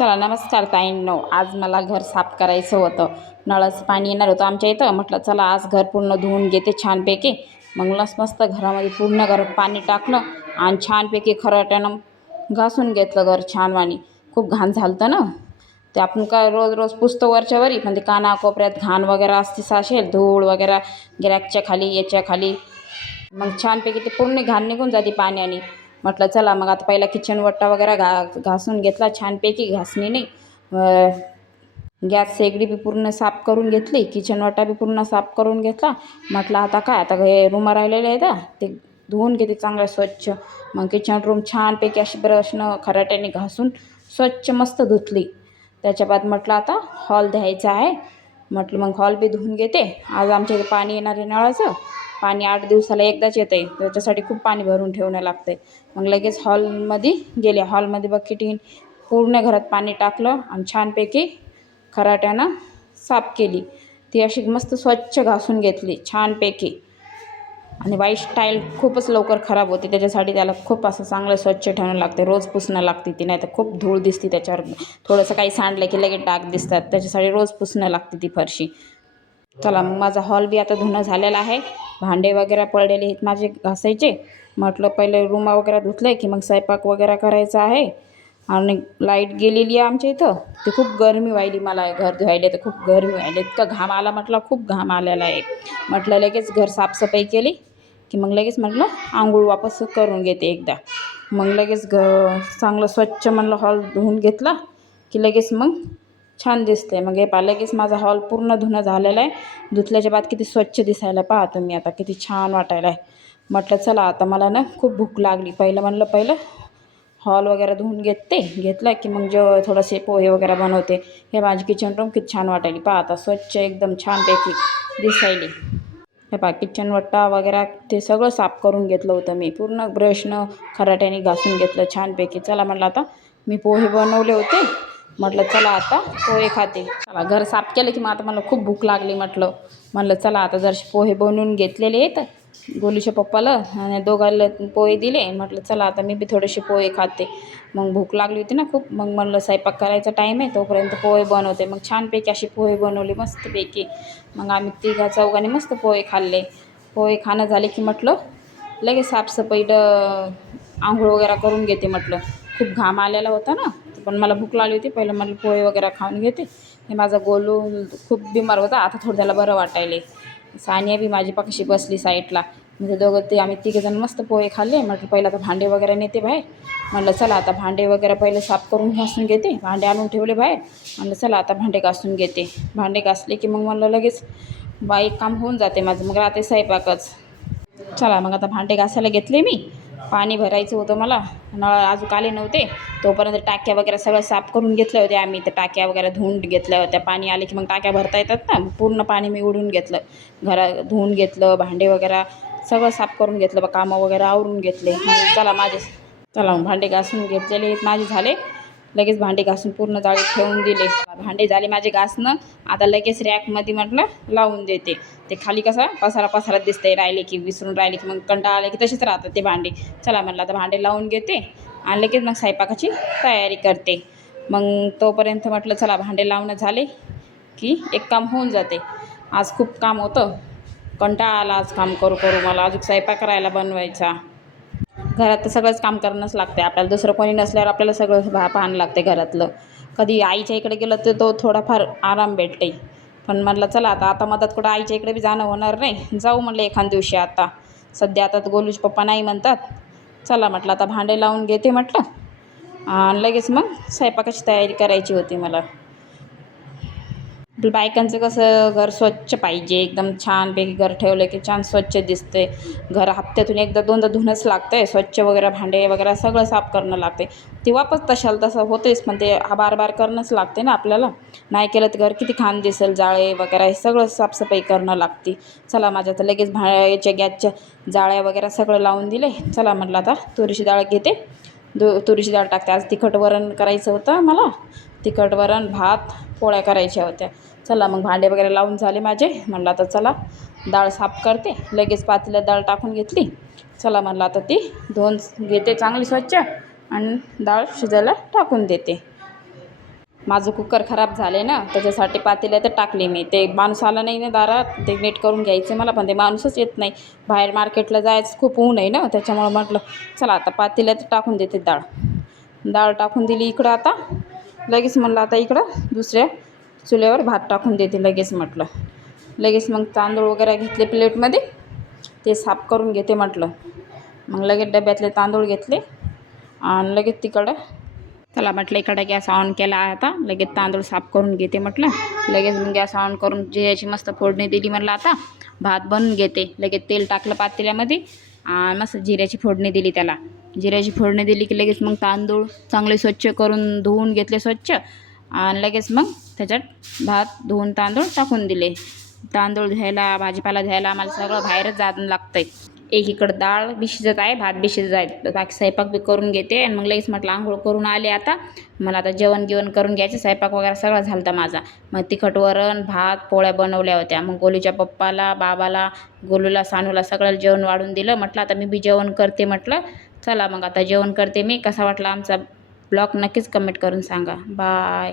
चला नमस्कार ताईंनो. आज मला घर साफ करायचं होतं. नळाचं पाणी येणार होतं आमच्या इथं. म्हटलं चला आज घर पूर्ण धुवून घेते छानपैकी. मग मस्त घरामध्ये पूर्ण घरात पाणी टाकलं आणि छानपैकी खराट्यानं घासून घेतलं घर छानवानी. खूप घाण झालं ना. ते आपण काय रोज रोज पुसतो वरच्या वरी, पण ते कानाकोपऱ्यात घाण वगैरे असते साशेल, धूळ वगैरे गिरॅकच्या खाली याच्या खाली. मग छानपैकी ते पूर्ण घाण निघून जाते पाण्याने. म्हटलं चला मग आता पहिला किचन वट्टा वगैरे घासून घेतला छानपैकी घासणीने. गॅस शेगडी बी पूर्ण साफ करून घेतली, किचन वट्टा बी पूर्ण साफ करून घेतला. म्हटलं आता हे रूम राहिलेले आहेत ते धुवून घेते चांगलं स्वच्छ. मग किचन रूम छानपैकी अशी ब्रशनं खराट्याने घासून स्वच्छ मस्त धुतली. त्याच्या बाद म्हटलं आता हॉल द्यायचा आहे. म्हटलं मग हॉल बी धुवून घेते. आज आमच्या इथे पाणी येणार आहे नळाचं. पाणी 8 दिवसाला एकदाच येतं आहे, त्याच्यासाठी खूप पाणी भरून ठेवणं लागतं आहे. मग लगेच हॉलमध्ये गेले. हॉलमध्ये बकेटीने पूर्ण घरात पाणी टाकलं आणि छानपैकी खराट्यानं साफ केली. ती अशी मस्त स्वच्छ घासून घेतली छानपैकी. आणि वाईट स्टाईल खूपच लवकर खराब होते, त्याच्यासाठी त्याला खूप असं चांगलं स्वच्छ ठेवणं लागते. रोज पुसणं लागते ती, नाही तर खूप धूळ दिसते त्याच्यावर. थोडंसं काही सांडलं की लगेच डाग दिसतात, त्याच्यासाठी रोज पुसणं लागते ती फरशी. चला मग माझा हॉल बी आता धुणं झालेला आहे. भांडे वगैरे पडलेले आहेत माझे घासायचे. म्हटलं पहिले रूम वगैरे धुतले की मग स्वयंपाक वगैरे करायचा आहे. आणि लाईट गेलेली आहे आमच्या इथं. ते खूप गरमी व्हायली मला घर धुवायला, तर खूप गरमी व्हायली. इतकं घाम आला, म्हटलं खूप घाम आलेला आहे. म्हटलं लगेच घर साफसफाई केली की मग लगेच म्हटलं आंघोळ वापस करून घेते एकदा. मग लगेच चांगलं स्वच्छ म्हणलं हॉल धुवून घेतला की लगेच मग छान दिसते. मग हे पहा लगेच माझा हॉल पूर्ण धुणं झालेला आहे. धुतल्याच्या बाद किती स्वच्छ दिसायला पहा तुम्ही, आता किती छान वाटायला आहे. म्हटलं चला आता मला ना खूप भूक लागली. पहिलं हॉल वगैरे धुवून घेतला की मग थोडेसे पोहे वगैरे बनवते. हे माझी किचन रूम किती छान वाटायली पहा, आता स्वच्छ एकदम छानपैकी दिसायली. हे पहा किचन वट्टा वगैरे ते सगळं साफ करून घेतलं होतं मी. पूर्ण ब्रशनं खराट्याने घासून घेतलं छानपैकी. चला म्हटलं आता मी पोहे बनवले होते. म्हटलं चला आता पोहे खाते. चला घर साफ केलं की मग आता मला खूप भूक लागली. म्हटलं चला आता जरसे पोहे बनवून घेतलेले आहेत गोलूच्या पप्पाला आणि दोघांना पोहे दिले. म्हटलं चला आता मी बी थोडेसे पोहे खाते. मग भूक लागली होती ना खूप. मग म्हणलं स्वयंपाक करायचा टाईम आहे, तोपर्यंत पोहे बनवते. मग छानपैकी असे पोहे बनवले मस्तपैकी. मग आम्ही चौघांनी मस्त पोहे खाल्ले. पोहे खाणं झाले की म्हटलं लगेच साफसफाई आंघोळ वगैरे करून घेते. म्हटलं खूप घाम आलेला होता ना, पण मला भूक लागली होती. पहिलं म्हटलं पोहे वगैरे खाऊन घेते. हे माझा गोलू खूप बिमार होता, आता थोडं त्याला बरं वाटायले. सानिया बी माझी पाकशी बसली साईडला. म्हणजे आम्ही तिघेजण मस्त पोहे खाल्ले. म्हटलं पहिलं आता भांडे वगैरे नेते बाहेर. म्हटलं चला आता भांडे वगैरे पहिले साफ करून घासून घेते. भांडे आणून ठेवले बाहेर. म्हटलं चला आता भांडे घासून घेते. भांडे घासले की मग म्हणलं लगेच बाईक काम होऊन जाते माझं. मग राहते स्वयंपाकच. चला मग आता भांडे घासायला घेतले मी. पाणी भरायचं होतं मला, नळ अजून आले नव्हते. तोपर्यंत टाक्या वगैरे सगळं साफ करून घेतल्या होत्या आम्ही. तर टाक्या वगैरे धुवून घेतल्या होत्या. पाणी आले की मग टाक्या भरता येतात ना. पूर्ण पाणी मी उडून घेतलं, धुवून घेतलं. भांडे वगैरे सगळं साफ करून घेतलं. कामं वगैरे आवरून घेतले. चला मग भांडे घासून घेतलेले माझे झाले. लगेच भांडे घासून पूर्ण जाळीत ठेवून दिले. भांडे झाले माझे घासणं. आता लगेच रॅकमध्ये म्हटलं लावून देते. ते खाली कसा पसारा दिसतंय, राहिले की विसरून राहिले की मग कंटाळा आले की तसेच राहतात ते भांडे. चला म्हटलं आता भांडे लावून घेते आणि लगेच मग स्वयंपाकाची तयारी करते. मग तोपर्यंत म्हटलं चला भांडे लावणं झाले की एक काम होऊन जाते. आज खूप काम होतं, कंटाळा आला आज काम करू मला. अजून स्वयंपाक करायला बनवायचा. घरात तर सगळंच काम करणंच लागते आपल्याला. दुसरं कोणी नसल्यावर आपल्याला सगळं पाहाणं लागते घरातलं. कधी आईच्या इकडे गेलं तर तो थोडाफार आराम भेटते. पण म्हटलं चला आता मदत कुठं आईच्या इकडे बी जाणं होणार नाही. जाऊ म्हटलं एखाद दिवशी. आता सध्या आता गोलूचे पप्पा नाही म्हणतात. चला म्हटलं आता भांडे लावून घेते म्हटलं आणि लगेच मग स्वयंपाकाची तयारी करायची होती मला. बायकांचं कसं घर स्वच्छ पाहिजे. एकदम छानपैकी घर ठेवलं की छान स्वच्छ दिसते. घर हप्त्यातून एकदा दोनदा धुणंच लागतं आहे. स्वच्छ वगैरे भांडे वगैरे सगळं साफ करणं लागते. ते वापस तसं होतेच, पण ते बार करणंच लागते ना आपल्याला. नाही केलं तर घर किती घाण दिसेल. जाळे वगैरे हे सगळं साफसफाई करणं लागते. चला माझ्या तर लगेच याच्या गॅसच्या जाळ्या वगैरे सगळं लावून दिले. चला म्हटलं आता तुरीची डाळ घेते. तुरीची डाळ टाकते. आज तिखट वरण करायचं होतं मला. तिखट वरण, भात, पोळ्या करायच्या होत्या. चला मग भांडे वगैरे लावून झाले माझे. म्हटलं आता चला डाळ साफ करते. लगेच पातेल्यात डाळ टाकून घेतली. चला म्हटलं आता ती धुवून घेते चांगली स्वच्छ आणि डाळ शिजायला टाकून देते. माझं कुकर खराब झाले ना, त्याच्यासाठी पातेल्यात टाकले मी. ते माणूस आला नाही ना दारात, ते नीट करून घ्यायचं मला, पण ते माणूसच येत नाही. बाहेर मार्केटला जायचं खूप ऊन आहे ना, त्याच्यामुळं म्हटलं चला आता पातेल्यात टाकून देते डाळ टाकून दिली इकडं. आता लगेच म्हणलं आता इकडं दुसऱ्या चुल्यावर भात टाकून देते लगेच म्हटलं. लगेच मग तांदूळ वगैरे घेतले प्लेटमध्ये, ते साफ करून घेते म्हटलं. मग लगेच डब्यातले तांदूळ घेतले आणि लगेच तिकडं चला म्हटलं इकडं गॅस ऑन केला. आता लगेच तांदूळ साफ करून घेते म्हटलं. लगेच मग गॅस ऑन करून जिऱ्याची मस्त फोडणी दिली. म्हटलं आता भात बनवून घेते. लगेच तेल टाकलं पातेल्यामध्ये आणि मस्त जिऱ्याची फोडणी दिली त्याला. जिऱ्याची फोडणी दिली की लगेच मग तांदूळ चांगले स्वच्छ करून धुवून घेतले स्वच्छ आणि लगेच मग त्याच्यात भात धुवून तांदूळ टाकून दिले. तांदूळ घ्यायला, भाजीपाला घ्यायला आम्हाला सगळं बाहेरच जाणं लागतंय. एकीकडं डाळ बी शिजत आहे, भात बी शिजत आहे, बाकी स्वयंपाक बी करून घेते. आणि मग लगेच म्हटलं आंघोळ करून आले आता, मला आता जेवण करून घ्यायचं. स्वयंपाक वगैरे सगळं झालं होता माझा. मग तिखट वरण भात पोळ्या बनवल्या होत्या. मग गोलूच्या पप्पाला, बाबाला, गोलूला, सानूला सगळ्याला जेवण वाढून दिलं. म्हटलं आता मी बी जेवण करते म्हटलं. चला मग आता जेवण करते मी. कसा वाटला आमचा ब्लॉग नक्कीच कमेंट करून सांगा. बाय.